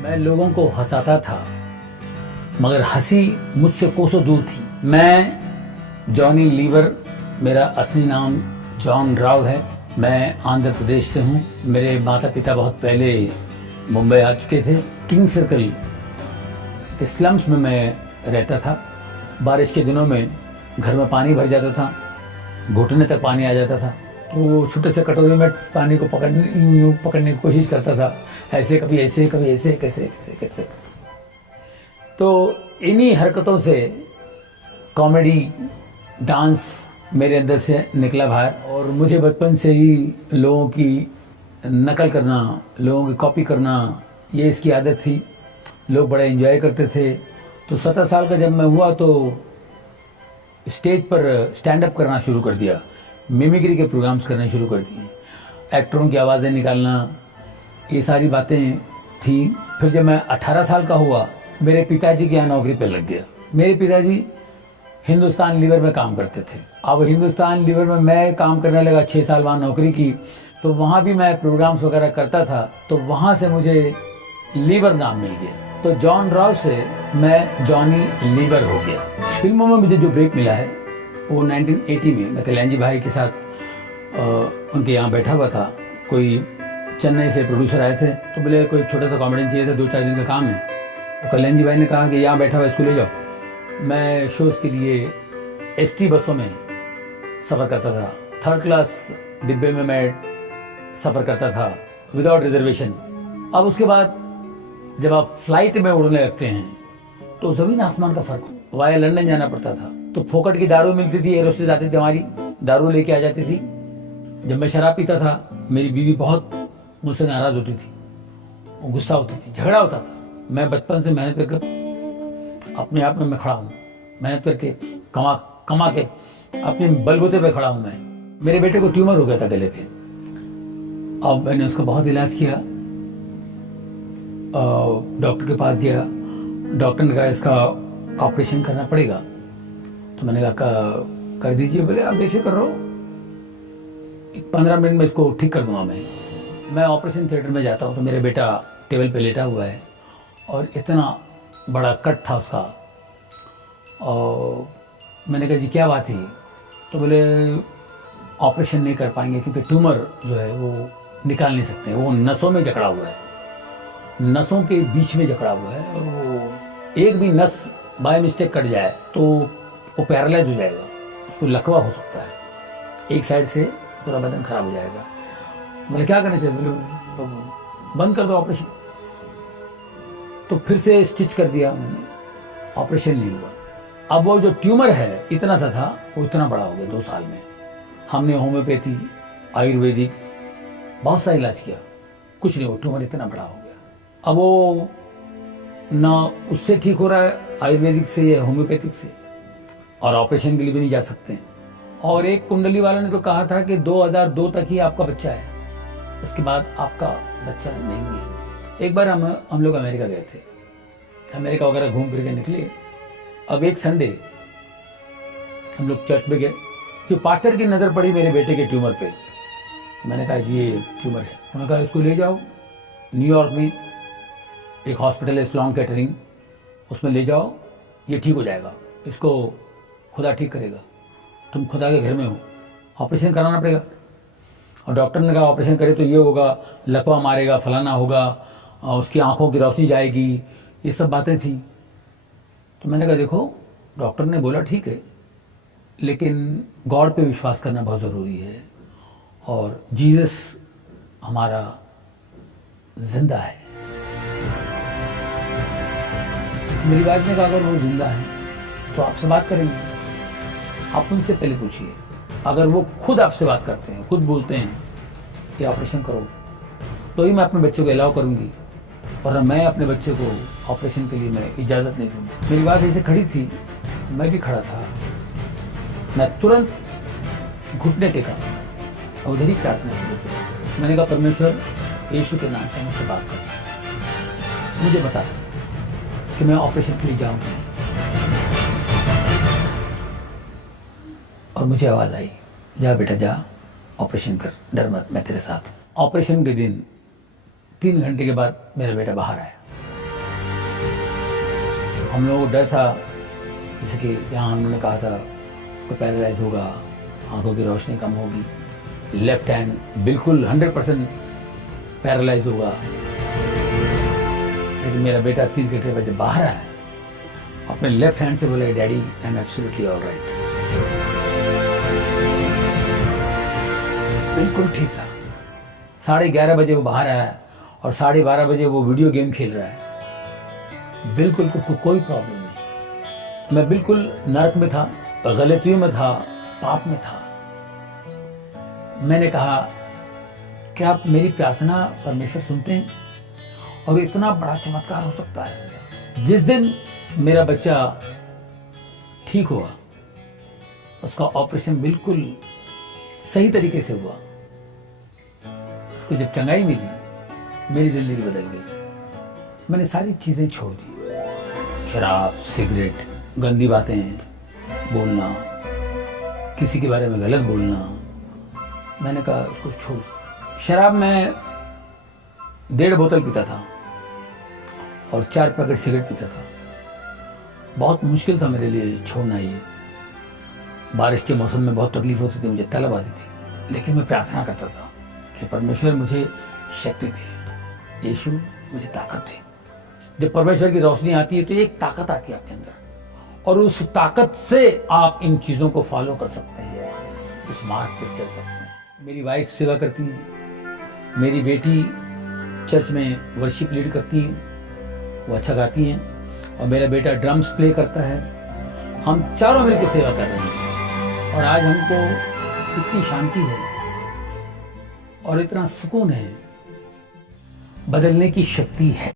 मैं लोगों को हंसाता था मगर हंसी मुझसे कोसों दूर थी। मैं जॉनी लीवर, मेरा असली नाम जॉन राव है। मैं आंध्र प्रदेश से हूँ। मेरे माता पिता बहुत पहले मुंबई आ चुके थे। किंग सर्कल के स्लम्स में मैं रहता था। बारिश के दिनों में घर में पानी भर जाता था, घुटने तक पानी आ जाता था। तो छोटे से कटोरे में पानी को यूं पकड़ने की कोशिश करता था, ऐसे कभी ऐसे कभी ऐसे, कैसे कैसे कैसे। तो इन्हीं हरकतों से कॉमेडी, डांस मेरे अंदर से निकला बाहर। और मुझे बचपन से ही लोगों की नकल करना, लोगों की कॉपी करना, ये इसकी आदत थी। लोग बड़ा एंजॉय करते थे। तो 17 साल का जब मैं हुआ तो स्टेज पर स्टैंड अप करना शुरू कर दिया, मिमिक्री के प्रोग्राम्स करने शुरू कर दिए, एक्टरों की आवाज़ें निकालना, ये सारी बातें थी। फिर जब मैं 18 साल का हुआ, मेरे पिताजी के यहाँ नौकरी पे लग गया। मेरे पिताजी हिंदुस्तान लीवर में काम करते थे। अब हिंदुस्तान लीवर में मैं काम करने लगा, 6 साल वहाँ नौकरी की। तो वहाँ भी मैं प्रोग्राम्स वगैरह करता था, तो वहाँ से मुझे लीवर नाम मिल गया। तो जॉन राव से मैं जॉनी लीवर हो गया। फिल्मों में मुझे जो ब्रेक मिला है वो 1980 में मैं कल्याण जी भाई के साथ उनके यहाँ बैठा हुआ था। कोई चेन्नई से प्रोड्यूसर आए थे, तो बोले कोई छोटा सा कॉमेडियन चाहिए था, 2-4 दिन का काम है। तो कल्याण जी भाई ने कहा कि यहाँ बैठा हुआ इसको ले जाओ। मैं शोज़ के लिए ST बसों में सफ़र करता था। 3rd क्लास डिब्बे में मैं सफ़र करता था विदाउट रिजर्वेशन। अब उसके बाद जब आप फ्लाइट में उड़ने लगते हैं तो ज़मीन आसमान का फ़र्क। वाया लंदन जाना पड़ता था, तो फोकट की दारू मिलती थी, एरोस्टेज आती थी हमारी, दारू लेके आ जाती थी। जब मैं शराब पीता था, मेरी बीवी बहुत मुझसे नाराज़ होती थी, गुस्सा होती थी, झगड़ा होता था। मैं बचपन से मेहनत करके अपने आप में मैं खड़ा हूँ, मेहनत करके कमा के अपने बलबूते पे खड़ा हूँ मैं। मेरे बेटे को ट्यूमर हो गया था गले पे। अब मैंने उसका बहुत इलाज किया, डॉक्टर के पास गया। डॉक्टर ने कहा इसका ऑपरेशन करना पड़ेगा। तो मैंने कहा कर दीजिए। बोले आप बेफिक्र रहो, 15 मिनट में इसको ठीक कर दूंगा। मैं ऑपरेशन थिएटर में जाता हूँ तो मेरा बेटा टेबल पे लेटा हुआ है और इतना बड़ा कट था उसका। और मैंने कहा जी क्या बात है? तो बोले ऑपरेशन नहीं कर पाएंगे क्योंकि ट्यूमर जो है वो निकाल नहीं सकते, वो नसों में जकड़ा हुआ है, नसों के बीच में जकड़ा हुआ है। और वो एक भी नस बाय मिस्टेक कट जाए तो वो पैरालाइज हो जाएगा, उसको लकवा हो सकता है, एक साइड से पूरा बदन खराब हो जाएगा। बोले क्या करना चाहिए? बोले बंद कर दो ऑपरेशन। तो फिर से स्टिच कर दिया उन्होंने, ऑपरेशन नहीं हुआ। अब वो जो ट्यूमर है इतना सा था, वो इतना बड़ा हो गया 2 साल में। हमने होम्योपैथी, आयुर्वेदिक बहुत सा इलाज किया, कुछ नहीं, वो ट्यूमर इतना बड़ा हो गया। अब वो ना उससे ठीक हो रहा है आयुर्वेदिक से या होम्योपैथिक से, और ऑपरेशन के लिए भी नहीं जा सकते हैं। और एक कुंडली वालों ने तो कहा था कि 2002 तक ही आपका बच्चा है, इसके बाद आपका बच्चा नहीं है। एक बार हम लोग अमेरिका गए थे, अमेरिका वगैरह घूम फिर के निकले। अब एक संडे हम लोग चर्च में गए, जो पास्टर की नज़र पड़ी मेरे बेटे के ट्यूमर पे। मैंने कहा ये ट्यूमर है। उन्होंने कहा इसको ले जाओ, न्यूयॉर्क में एक हॉस्पिटल है स्लॉन कैटरिंग, उसमें ले जाओ, ये ठीक हो जाएगा, इसको खुदा ठीक करेगा, तुम खुदा के घर में हो, ऑपरेशन कराना पड़ेगा। और डॉक्टर ने कहा ऑपरेशन करे तो ये होगा, लकवा मारेगा, फलाना होगा, उसकी आंखों की रोशनी जाएगी, ये सब बातें थी। तो मैंने कहा देखो डॉक्टर ने बोला ठीक है, लेकिन गॉड पे विश्वास करना बहुत ज़रूरी है, और जीसस हमारा जिंदा है। मेरी वाइफ ने कहा अगर वो जिंदा है तो आपसे बात करेंगे, आप उनसे पहले पूछिए। अगर वो खुद आपसे बात करते हैं, खुद बोलते हैं कि ऑपरेशन करो, तो ही मैं अपने बच्चे को अलाउ करूंगी, वरना मैं अपने बच्चे को ऑपरेशन के लिए मैं इजाज़त नहीं दूंगी। मेरी बात ऐसे खड़ी थी, मैं भी खड़ा था, मैं तुरंत घुटने टेका और उधर ही प्रार्थना शुरू की। मैंने कहा परमेश्वर यीशु के नाम से मुझसे बात कर, मुझे बता कि मैं ऑपरेशन के लिए जाऊंगी। और मुझे आवाज़ आई, जा बेटा जा, ऑपरेशन कर, डर मत, मैं तेरे साथ हूँ। ऑपरेशन के दिन 3 घंटे के बाद मेरा बेटा बाहर आया। हम लोगों को डर था, जैसे कि यहाँ उन्होंने कहा था कि पैरालाइज होगा, आंखों की रोशनी कम होगी, लेफ्ट हैंड बिल्कुल 100% पैरालाइज होगा। लेकिन मेरा बेटा 3 घंटे बाद जब बाहर आया, अपने लेफ्ट हैंड से बोला, daddy I am absolutely alright. बिल्कुल ठीक था। 11:30 बजे वो बाहर आया और 12:30 बजे वो वीडियो गेम खेल रहा है। बिल्कुल कोई प्रॉब्लम नहीं। मैं बिल्कुल नरक में था, गलतियों में था, पाप में था। मैंने कहा कि आप मेरी प्रार्थना परमेश्वर सुनते हैं, और इतना बड़ा चमत्कार हो सकता है। जिस दिन मेरा बच्चा ठीक हुआ, उसका ऑपरेशन बिल्कुल सही तरीके से हुआ, उसको जब चंगाई मिली, मेरी जिंदगी बदल गई। मैंने सारी चीजें छोड़ दी, शराब, सिगरेट, गंदी बातें बोलना, किसी के बारे में गलत बोलना। मैंने कहा उसको छोड़। शराब में 1.5 बोतल पीता था और 4 पैकेट सिगरेट पीता था। बहुत मुश्किल था मेरे लिए छोड़ना ये। बारिश के मौसम में बहुत तकलीफ होती थी, मुझे तलब आती थी, लेकिन मैं प्रार्थना करता था कि परमेश्वर मुझे शक्ति दे, यीशु मुझे ताकत दे। जब परमेश्वर की रोशनी आती है तो एक ताकत आती है आपके अंदर, और उस ताकत से आप इन चीज़ों को फॉलो कर सकते हैं, इस मार्ग पर चल सकते हैं। मेरी वाइफ सेवा करती है, मेरी बेटी चर्च में वर्शिप लीड करती है, वो अच्छा गाती हैं, और मेरा बेटा ड्रम्स प्ले करता है। हम चारों मिलकर सेवा कर रहे हैं, और आज हमको इतनी शांति है और इतना सुकून है। बदलने की शक्ति है।